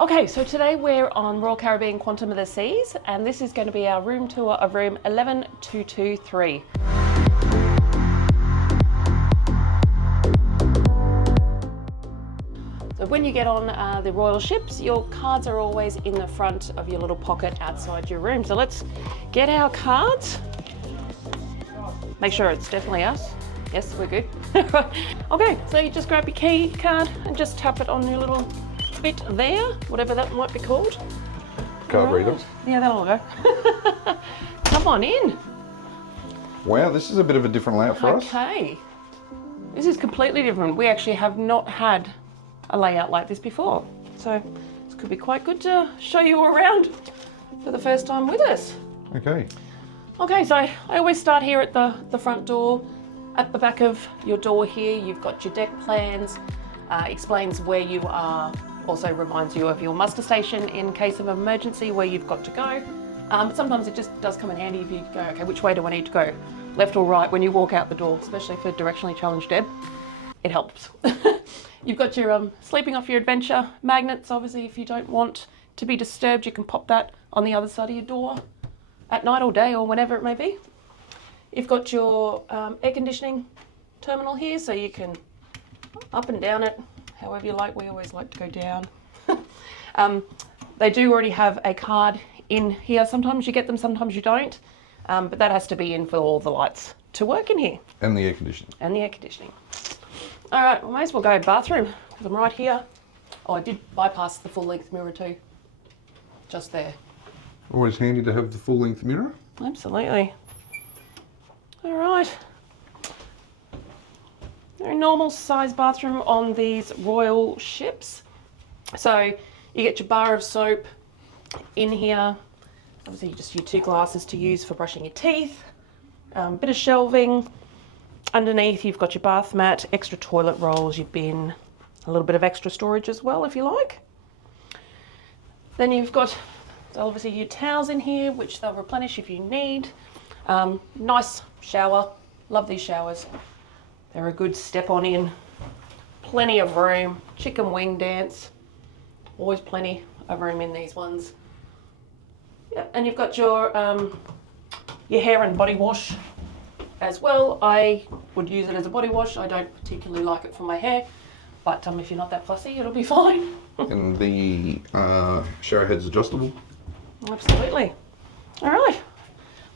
Okay, so today we're on Royal Caribbean Quantum of the Seas, and this is going to be our room tour of room 11223. So when you get on the Royal ships, your cards are always in the front of your little pocket outside your room. So let's get our cards. Make sure it's definitely us. Yes, we're good. Okay, so you just grab your key card and just tap it on your little bit there, whatever that might be called. Card reader. Yeah, that'll go. Come on in. Wow, this is a bit of a different layout for us. Okay. This is completely different. We actually have not had a layout like this before. So this could be quite good to show you around for the first time with us. Okay. Okay, so I always start here at the front door. At the back of your door here, you've got your deck plans, explains where you are, also reminds you of your muster station in case of emergency where you've got to go. But sometimes it just does come in handy if you go, okay, which way do I need to go? Left or right when you walk out the door, especially for directionally challenged Deb. It helps. You've got your sleeping off your adventure magnets. Obviously, if you don't want to be disturbed, you can pop that on the other side of your door at night or day or whenever it may be. You've got your air conditioning terminal here, so you can up and down it however you like. We always like to go down. They do already have a card in here. Sometimes you get them, sometimes you don't, but that has to be in for all the lights to work in here. And the air conditioning. And the air conditioning. All right, we may as well go bathroom because I'm right here. Oh, I did bypass the full length mirror too. Just there. Always handy to have the full length mirror. Absolutely. All right. Very normal size bathroom on these Royal ships. So you get your bar of soap in here. Obviously just your 2 glasses to use for brushing your teeth. Bit of shelving. Underneath you've got your bath mat, extra toilet rolls, your bin, a little bit of extra storage as well if you like. Then you've got obviously your towels in here, which they'll replenish if you need. Nice shower, love these showers. They're a good step on in. Plenty of room, chicken wing dance. Always plenty of room in these ones. Yeah, and you've got your hair and body wash as well. I would use it as a body wash. I don't particularly like it for my hair, but if you're not that fussy, it'll be fine. And the shower head's adjustable. Absolutely. All right.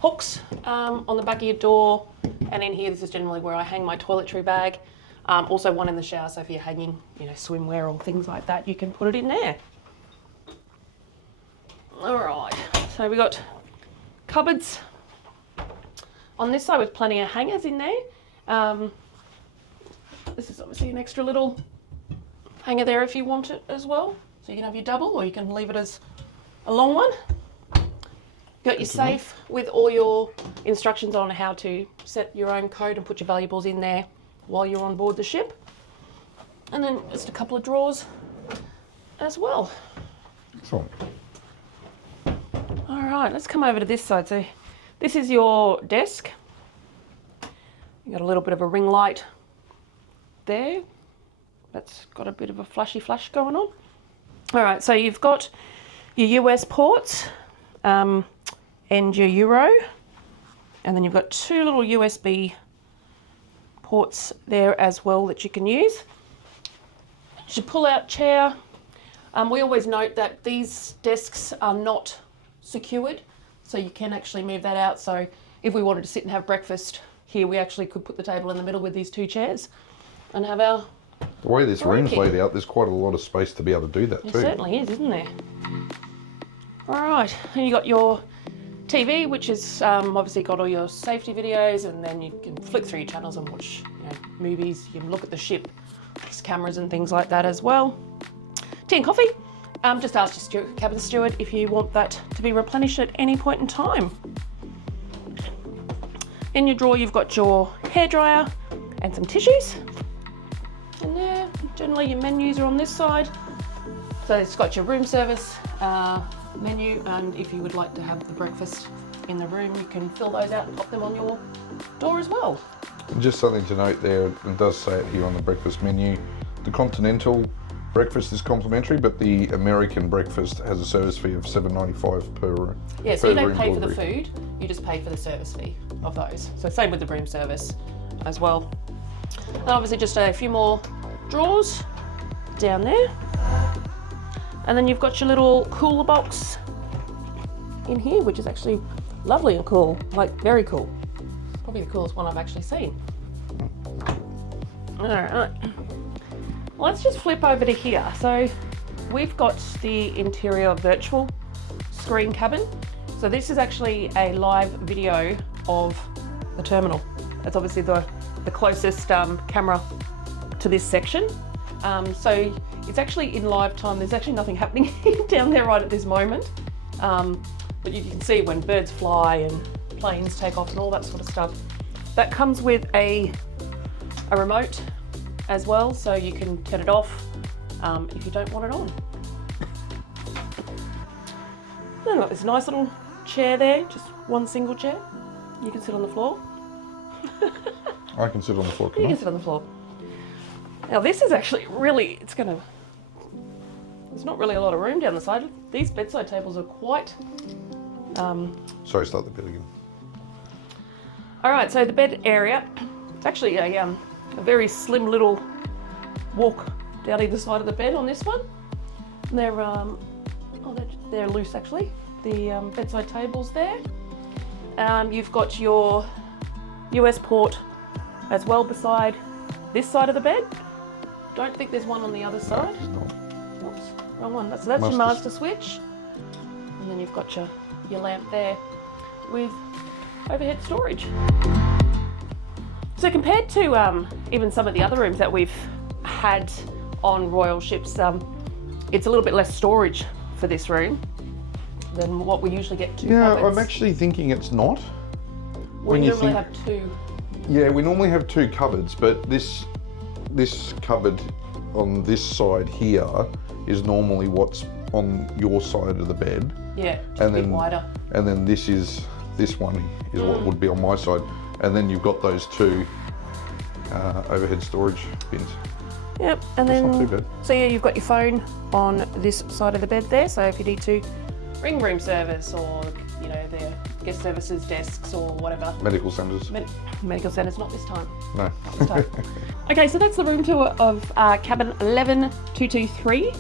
Hooks on the back of your door, and in here, this is generally where I hang my toiletry bag. Also one in the shower, so if you're hanging, swimwear or things like that, you can put it in there. All right, so we got cupboards on this side with plenty of hangers in there. This is obviously an extra little hanger there if you want it as well. So you can have your double, or you can leave it as a long one. Got your safe with all your instructions on how to set your own code and put your valuables in there while you're on board the ship. And then just a couple of drawers as well. Excellent. All right, let's come over to this side. So this is your desk. You got a little bit of a ring light there. That's got a bit of a flashy flash going on. All right, so you've got your US ports and your Euro, and then you've got 2 little USB ports there as well that you can use. It's your pull-out chair. We always note that these desks are not secured, so you can actually move that out. So if we wanted to sit and have breakfast here, we actually could put the table in the middle with these 2 chairs and have our... The way this room's laid out, there's quite a lot of space to be able to do that too. It certainly is, isn't there? All right, and you got your TV, which is obviously got all your safety videos, and then you can flick through your channels and watch movies. You can look at the ship, there's cameras and things like that as well. Tea and coffee. Just ask your cabin steward if you want that to be replenished at any point in time. In your drawer, you've got your hairdryer and some tissues. And there, generally your menus are on this side. So it's got your room service menu, and if you would like to have the breakfast in the room, you can fill those out and pop them on your door as well. And just something to note there, it does say it here on the breakfast menu, the continental Breakfast is complimentary, but the American breakfast has a service fee of $7.95 per room. Yeah, so per you don't room pay for the delivery. food, you just pay for the service fee of those. So same with the room service as well. And obviously just a few more drawers down there. And then you've got your little cooler box in here, which is actually lovely and cool, like very cool. Probably the coolest one I've actually seen. All right. Let's just flip over to here. So we've got the interior virtual screen cabin. So this is actually a live video of the terminal. It's obviously the closest camera to this section. So it's actually in live time. There's actually nothing happening down there right at this moment. But you can see when birds fly and planes take off and all that sort of stuff. That comes with a remote as well, so you can turn it off if you don't want it on. Then got this nice little chair there, just one single chair. You can sit on the floor. I can sit on the floor, You can I? can sit on the floor. Now this is actually really, there's not really a lot of room down the side. These bedside tables are quite... Sorry, start the bit again. All right, so the bed area, it's actually a very slim little walk down either side of the bed on this one. And they're loose actually, the bedside tables there. You've got your US port as well beside this side of the bed. Don't think there's one on the other side. It's not. Oops, wrong one. That's your master switch. And then you've got your lamp there with overhead storage. So compared to even some of the other rooms that we've had on Royal ships, it's a little bit less storage for this room than what we usually get. Yeah, cupboards. I'm actually thinking it's not. We normally have two. Yeah, we normally have two cupboards, but this cupboard on this side here is normally what's on your side of the bed. Yeah, just And a bit then- wider. And then this one is what would be on my side. And then you've got those two overhead storage bins. Yep, and That's then not too bad. so yeah, you've got your phone on this side of the bed there. So if you need to ring room service or the guest services desks or whatever. Medical centres. Medical centres, not this time. No. This time. Okay, so that's the room tour of cabin 11223.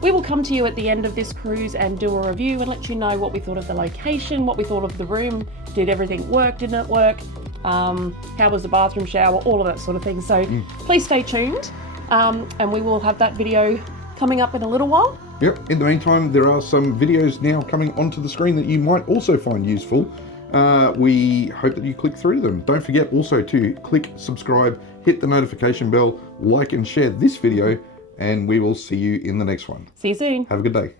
We will come to you at the end of this cruise and do a review and let you know what we thought of the location, what we thought of the room, did everything work, didn't it work, how was the bathroom, shower, all of that sort of thing. So please stay tuned and we will have that video coming up in a little while. Yep, in the meantime, there are some videos now coming onto the screen that you might also find useful. We hope that you click through them. Don't forget also to click subscribe, hit the notification bell, like and share this video, and we will see you in the next one. See you soon. Have a good day.